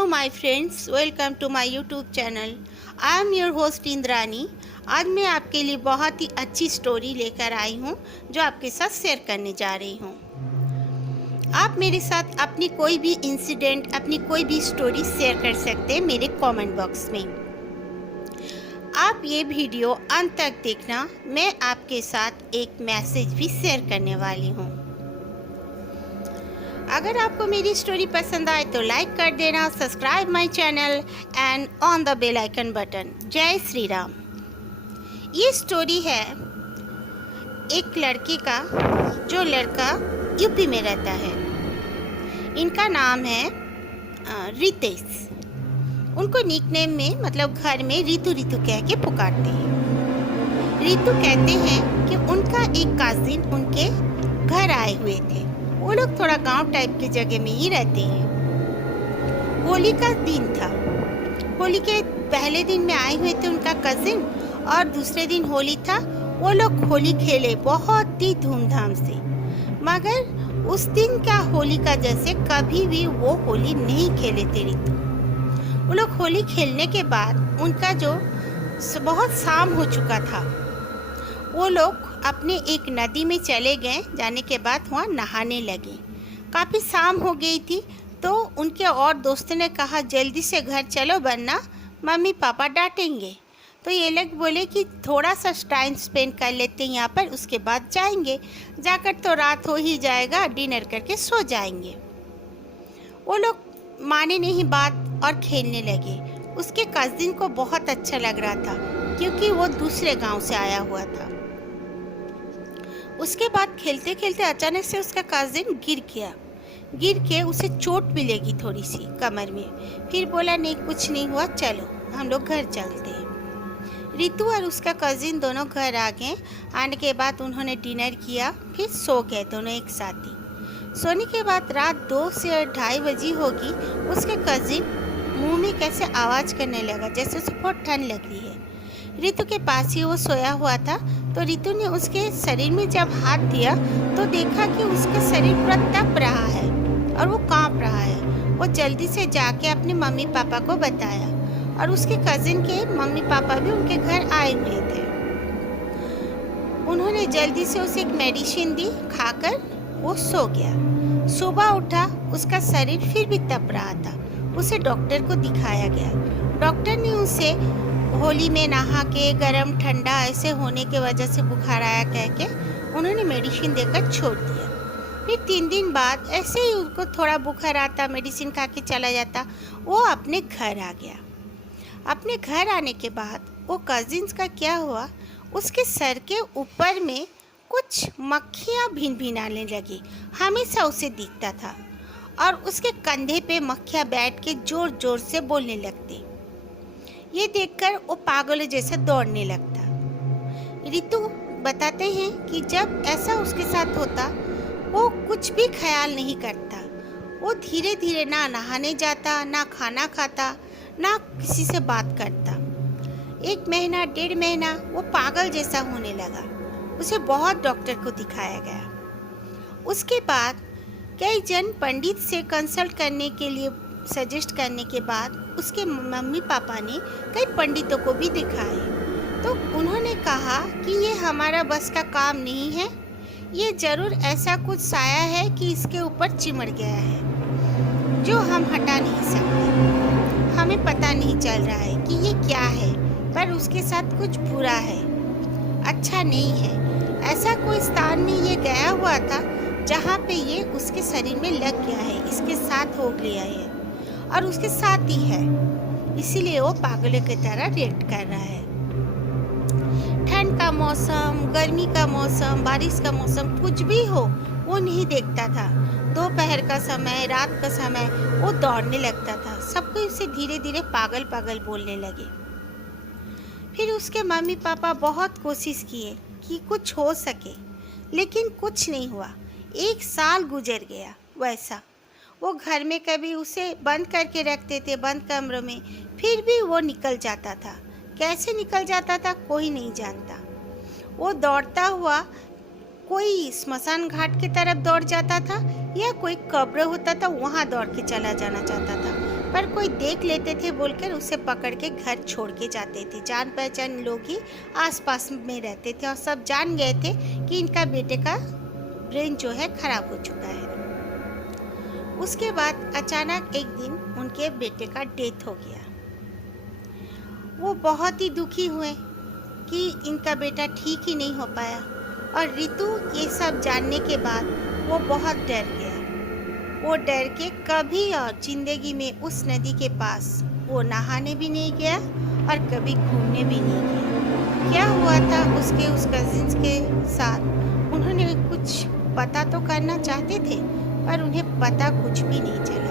Hello my friends, welcome to my YouTube channel. I am your host Indrani. आज मैं आपके लिए बहुत ही अच्छी स्टोरी लेकर आई हूँ जो आपके साथ शेयर करने जा रही हूँ। आप मेरे साथ अपनी कोई भी इंसिडेंट, अपनी कोई भी स्टोरी शेयर कर सकते हैं मेरे कमेंट बॉक्स में। आप ये वीडियो अंत तक देखना, मैं आपके साथ एक मैसेज भी शेयर करने वाली हूँ। अगर आपको मेरी स्टोरी पसंद आए तो लाइक कर देना, subscribe my channel and on the bell icon button. जय श्री राम। ये स्टोरी है एक लड़के का, जो लड़का यूपी में रहता है। इनका नाम है रितेश। उनको निकनेम में मतलब घर में रितु रितु कह के पुकारते हैं। रितु कहते हैं कि उनका एक काजिन उनके घर आए हुए थे। वो लोग थोड़ा गांव टाइप की जगह में ही रहते हैं। होली का दिन था। होली के पहले दिन में आए हुए थे उनका कजिन, और दूसरे दिन होली था। वो लोग होली खेले बहुत ही धूमधाम से, मगर उस दिन का होली का जैसे कभी भी वो होली नहीं खेले थे रितु। वो लोग होली खेलने के बाद उनका जो बहुत शाम हो चुका था, वो लोग अपने एक नदी में चले गए। जाने के बाद वहाँ नहाने लगे। काफ़ी शाम हो गई थी, तो उनके और दोस्तों ने कहा जल्दी से घर चलो वरना मम्मी पापा डांटेंगे। तो ये लोग बोले कि थोड़ा सा टाइम स्पेंड कर लेते हैं यहाँ पर, उसके बाद जाएंगे। जाकर तो रात हो ही जाएगा, डिनर करके सो जाएंगे। वो लोग माने नहीं बात और खेलने लगे। उसके कजिन को बहुत अच्छा लग रहा था क्योंकि वो दूसरे गांव से आया हुआ था। उसके बाद खेलते खेलते अचानक से उसका कजिन गिर के उसे चोट भी लगी थोड़ी सी कमर में। फिर बोला नहीं कुछ नहीं हुआ, चलो हम लोग घर चलते हैं। रितु और उसका कजिन दोनों घर आ गए। आने के बाद उन्होंने डिनर किया, फिर सो गए दोनों एक साथ ही। सोने के बाद रात 2 से 2:30 बजी होगी। उसके कजिन मुंह में कैसे आवाज़ करने लगा जैसे उसे बहुत ठंड लग रही है। रितु के पास ही वो सोया हुआ था, तो रितु ने उसके शरीर में जब हाथ दिया तो देखा कि उसका शरीर पूरा तप रहा है और वो कांप रहा है। वो जल्दी से जाके अपने मम्मी पापा को बताया, और उसके कजिन के मम्मी पापा भी उनके घर आए हुए थे। उन्होंने जल्दी से उसे एक मेडिसिन दी, खाकर वो सो गया। सुबह उठा, उसका शरीर फिर भी तप रहा था। उसे डॉक्टर को दिखाया गया। डॉक्टर ने उसे होली में नहा के गरम ठंडा ऐसे होने के वजह से बुखार आया कह के उन्होंने मेडिसिन देकर छोड़ दिया। फिर 3 दिन बाद ऐसे ही उसको थोड़ा बुखार आता, मेडिसिन खा के चला जाता। वो अपने घर आ गया। अपने घर आने के बाद वो कजिन्स का क्या हुआ, उसके सर के ऊपर में कुछ मक्खियाँ भिनभिनाने लगी। हमेशा उसे दिखता था, और उसके कंधे पे मक्खियाँ बैठ के ज़ोर ज़ोर से बोलने लगती। ये देखकर वो पागल जैसा दौड़ने लगता। रितु बताते हैं कि जब ऐसा उसके साथ होता, वो कुछ भी ख्याल नहीं करता। वो धीरे धीरे ना नहाने जाता, ना खाना खाता, ना किसी से बात करता। 1 महीना 1.5 महीना वो पागल जैसा होने लगा। उसे बहुत डॉक्टर को दिखाया गया। उसके बाद कई जन पंडित से कंसल्ट करने के लिए सजेस्ट करने के बाद उसके मम्मी पापा ने कई पंडितों को भी दिखाए, तो उन्होंने कहा कि ये हमारा बस का काम नहीं है। ये ज़रूर ऐसा कुछ साया है कि इसके ऊपर चिमड़ गया है जो हम हटा नहीं सकते। हमें पता नहीं चल रहा है कि ये क्या है, पर उसके साथ कुछ बुरा है, अच्छा नहीं है। ऐसा कोई स्थान में ये गया हुआ था जहाँ पे ये उसके शरीर में लग गया है, इसके साथ हो गया है और उसके साथ ही है, इसीलिए वो पागलों की तरह रिएक्ट कर रहा है। ठंड का मौसम, गर्मी का मौसम, बारिश का मौसम, कुछ भी हो वो नहीं देखता था। दोपहर का समय, रात का समय वो दौड़ने लगता था। सब कोई उसे धीरे धीरे पागल पागल बोलने लगे। फिर उसके मम्मी पापा बहुत कोशिश किए कि कुछ हो सके, लेकिन कुछ नहीं हुआ। 1 साल गुजर गया। वैसा वो घर में कभी उसे बंद करके रखते थे, बंद कमरों में, फिर भी वो निकल जाता था। कैसे निकल जाता था कोई नहीं जानता। वो दौड़ता हुआ कोई स्मशान घाट की तरफ दौड़ जाता था, या कोई कब्र होता था वहाँ दौड़ के चला जाना चाहता था। पर कोई देख लेते थे बोलकर उसे पकड़ के घर छोड़ के जाते थे। जान पहचान लोग ही आसपास में रहते थे और सब जान गए थे कि इनका बेटे का ब्रेन जो है खराब हो चुका है। उसके बाद अचानक एक दिन उनके बेटे का डेथ हो गया। वो बहुत ही दुखी हुए कि इनका बेटा ठीक ही नहीं हो पाया, और रितु ये सब जानने के बाद वो बहुत डर गया। वो डर के कभी और जिंदगी में उस नदी के पास वो नहाने भी नहीं गया और कभी घूमने भी नहीं गया। क्या हुआ था उसके उस कजिन्स के साथ, उन्होंने कुछ पता तो करना चाहते थे पर उन्हें पता कुछ भी नहीं चला।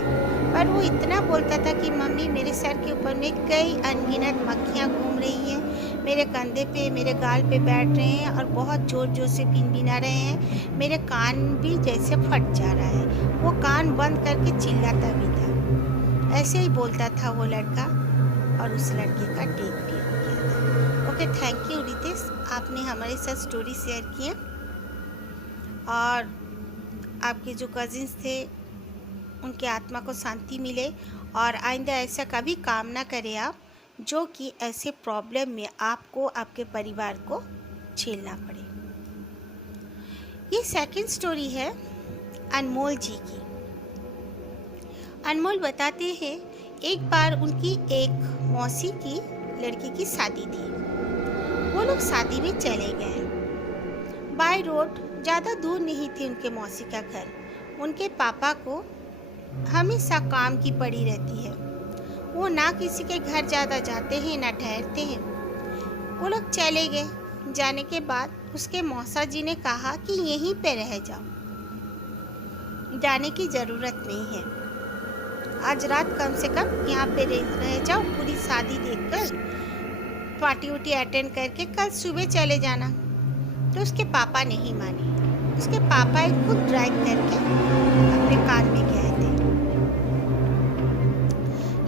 पर वो इतना बोलता था कि मम्मी मेरे सर के ऊपर में कई अनगिनत मक्खियाँ घूम रही हैं, मेरे कंधे पे मेरे गाल पे बैठ रहे हैं और बहुत ज़ोर ज़ोर से भिनभिना रहे हैं, मेरे कान भी जैसे फट जा रहा है। वो कान बंद करके चिल्लाता भी था। ऐसे ही बोलता था वो लड़का, और उस लड़के का डेथ भी हो गया था। ओके, थैंक यू रितेश, आपने हमारे साथ स्टोरी शेयर किए और आपके जो कजिन्स थे उनके आत्मा को शांति मिले और आइंदा ऐसा कभी काम ना करें आप, जो कि ऐसे प्रॉब्लम में आपको आपके परिवार को झेलना पड़े। ये सेकंड स्टोरी है अनमोल जी की। अनमोल बताते हैं एक बार उनकी एक मौसी की लड़की की शादी थी। वो लोग शादी में चले गए। बाय रोड, ज़्यादा दूर नहीं थी उनके मौसी का घर। उनके पापा को हमेशा काम की पड़ी रहती है। वो ना किसी के घर ज़्यादा जाते हैं ना ठहरते हैं। वो लोग चले गए। जाने के बाद उसके मौसा जी ने कहा कि यहीं पे रह जाओ, जाने की ज़रूरत नहीं है। आज रात कम से कम यहाँ पे रह जाओ, पूरी शादी देखकर पार्टी उटी अटेंड करके कल सुबह चले जाना। तो उसके पापा नहीं माने। उसके पापा खुद ड्राइव करके अपने कार में गए थे,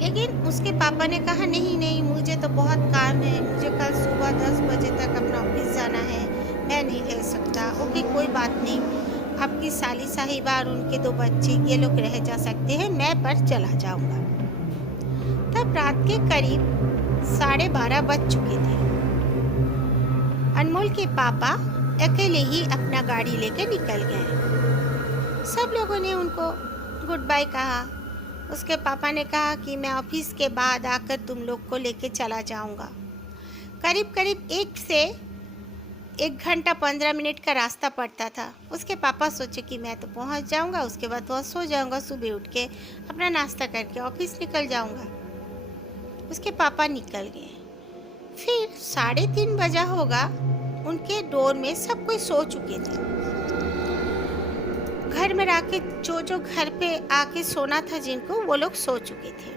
लेकिन उसके पापा ने कहा नहीं नहीं, मुझे तो बहुत काम है, मुझे कल सुबह 10 बजे तक अपना ऑफिस जाना है, मैं नहीं रह सकता। ओके, कोई बात नहीं, आपकी साली साहिबा और उनके 2 बच्चे ये लोग रह जा सकते हैं, मैं पर चला जाऊंगा। तब रात के करीब 12:30 बज चुके थे। अनमोल के पापा अकेले ही अपना गाड़ी लेकर निकल गए। सब लोगों ने उनको गुड बाय कहा। उसके पापा ने कहा कि मैं ऑफिस के बाद आकर तुम लोग को लेके चला जाऊंगा। करीब करीब 1 से 1 घंटा 15 मिनट का रास्ता पड़ता था। उसके पापा सोचे कि मैं तो पहुंच जाऊंगा, उसके बाद वह सो जाऊंगा, सुबह उठ के अपना नाश्ता करके ऑफिस निकल जाऊंगा। उसके पापा निकल गए। फिर 3:30 बजा होगा, उनके डोर में सब कोई सो चुके थे। घर में आके जो घर पे आके सोना था जिनको, वो लोग सो चुके थे,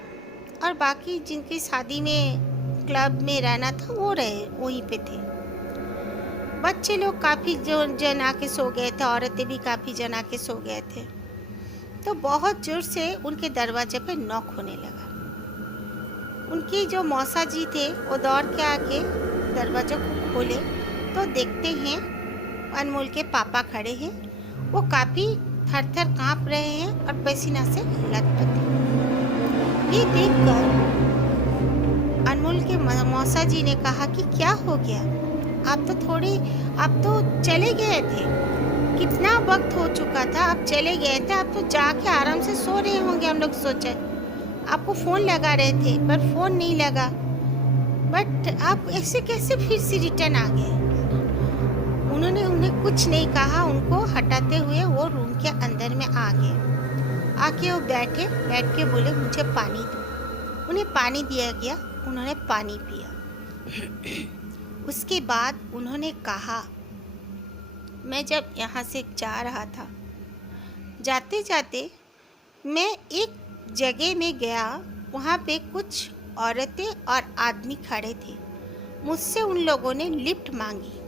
और बाकी जिनकी शादी में क्लब में रहना था वो रहे वहीं पे थे। बच्चे लोग काफ़ी जन आके सो गए थे, औरतें भी काफ़ी जन आके सो गए थे। तो बहुत जोर से उनके दरवाजे पे नॉक होने लगा। उनकी जो मौसा जी थे वो दौड़ के आके दरवाजा को खोले तो देखते हैं अनमोल के पापा खड़े हैं। वो काफ़ी थर-थर काँप रहे हैं और पसीना से लथपथ हैं। ये देखकर अनमोल के मौसा जी ने कहा कि क्या हो गया, आप तो चले गए थे, कितना वक्त हो चुका था, आप चले गए थे, आप तो जाके आराम से सो रहे होंगे। हम लोग सोचे आपको फ़ोन लगा रहे थे पर फ़ोन नहीं लगा, बट आप ऐसे कैसे फिर से रिटर्न आ गए। उन्होंने उन्हें कुछ नहीं कहा, उनको हटाते हुए वो रूम के अंदर में आ गए। आके वो बैठ के बोले मुझे पानी दो। उन्हें पानी दिया गया, उन्होंने पानी पिया। उसके बाद उन्होंने कहा मैं जब यहाँ से जा रहा था, जाते जाते मैं एक जगह में गया, वहाँ पे कुछ औरतें और आदमी खड़े थे। मुझसे उन लोगों ने लिफ्ट मांगी।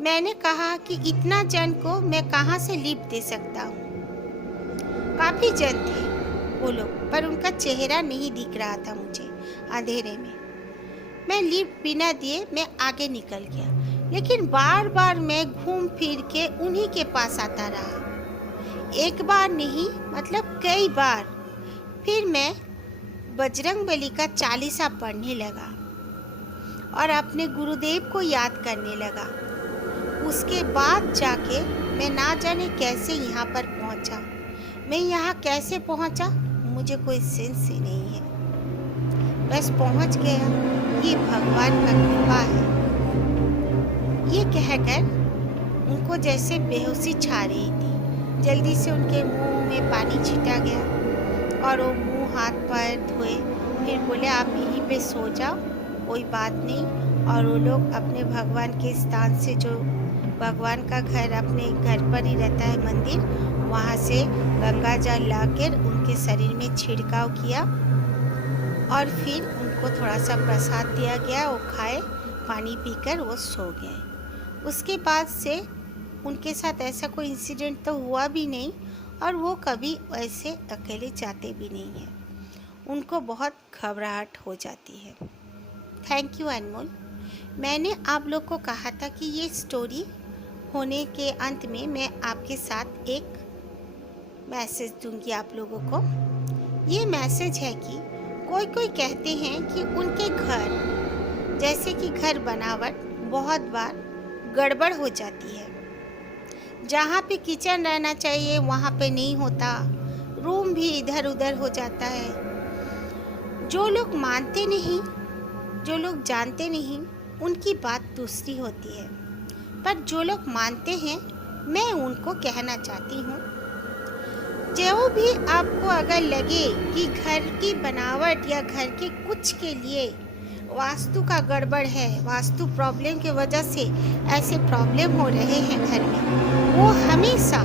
मैंने कहा कि इतना जन को मैं कहाँ से लिफ्ट दे सकता हूँ। काफ़ी जन थे वो लोग, पर उनका चेहरा नहीं दिख रहा था मुझे अंधेरे में। मैं लिफ्ट बिना दिए मैं आगे निकल गया, लेकिन बार बार मैं घूम फिर के उन्हीं के पास आता रहा। एक बार नहीं, मतलब कई बार। फिर मैं बजरंगबली का चालीसा पढ़ने लगा और अपने गुरुदेव को याद करने लगा। उसके बाद जाके मैं ना जाने कैसे यहाँ पर पहुँचा। मैं यहाँ कैसे पहुँचा मुझे कोई सेंस ही नहीं है, बस पहुँच गया। ये भगवान का कृपा है। ये कहकर उनको जैसे बेहोशी छा रही थी। जल्दी से उनके मुंह में पानी छिटा गया और वो मुंह हाथ पैर धोए। फिर बोले आप यहीं पे सो जाओ, कोई बात नहीं। और वो लोग अपने भगवान के स्थान से, जो भगवान का घर अपने घर पर ही रहता है मंदिर, वहाँ से गंगा जल लाकर उनके शरीर में छिड़काव किया और फिर उनको थोड़ा सा प्रसाद दिया गया। वो खाए, पानी पीकर वो सो गए। उसके बाद से उनके साथ ऐसा कोई इंसिडेंट तो हुआ भी नहीं और वो कभी ऐसे अकेले जाते भी नहीं हैं। उनको बहुत घबराहट हो जाती है। थैंक यू अनमोल। मैंने आप लोग को कहा था कि ये स्टोरी होने के अंत में मैं आपके साथ एक मैसेज दूंगी आप लोगों को। ये मैसेज है कि कोई कोई कहते हैं कि उनके घर, जैसे कि घर बनावट बहुत बार गड़बड़ हो जाती है। जहाँ पे किचन रहना चाहिए वहाँ पे नहीं होता, रूम भी इधर उधर हो जाता है। जो लोग मानते नहीं, जो लोग जानते नहीं, उनकी बात दूसरी होती है, पर जो लोग मानते हैं मैं उनको कहना चाहती हूँ, जो भी आपको अगर लगे कि घर की बनावट या घर के कुछ के लिए वास्तु का गड़बड़ है, वास्तु प्रॉब्लम की वजह से ऐसे प्रॉब्लम हो रहे हैं घर में, वो हमेशा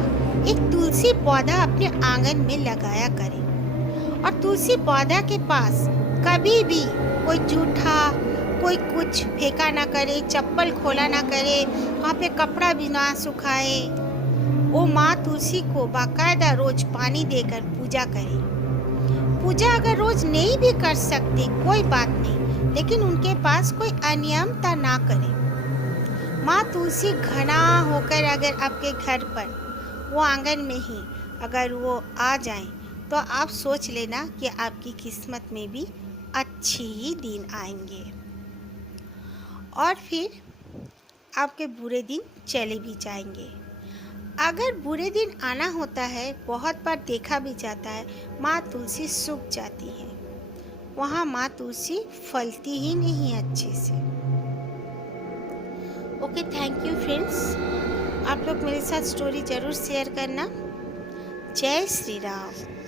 एक तुलसी पौधा अपने आंगन में लगाया करें। और तुलसी पौधा के पास कभी भी कोई जूठा, कोई कुछ फेंका ना करे, चप्पल खोला ना करे, वहाँ पे कपड़ा भी ना सुखाए। वो माँ तुलसी को बाकायदा रोज पानी देकर पूजा करें। पूजा अगर रोज नहीं भी कर सकते कोई बात नहीं, लेकिन उनके पास कोई अनियमता ना करें। माँ तुलसी घना होकर अगर आपके घर पर, वो आंगन में ही अगर वो आ जाएं, तो आप सोच लेना कि आपकी किस्मत में भी अच्छी ही दिन आएंगे और फिर आपके बुरे दिन चले भी जाएंगे। अगर बुरे दिन आना होता है, बहुत बार देखा भी जाता है, माँ तुलसी सूख जाती है, वहाँ माँ तुलसी फलती ही नहीं अच्छे से। Okay, thank you friends. आप लोग मेरे साथ स्टोरी ज़रूर शेयर करना। जय श्री राम।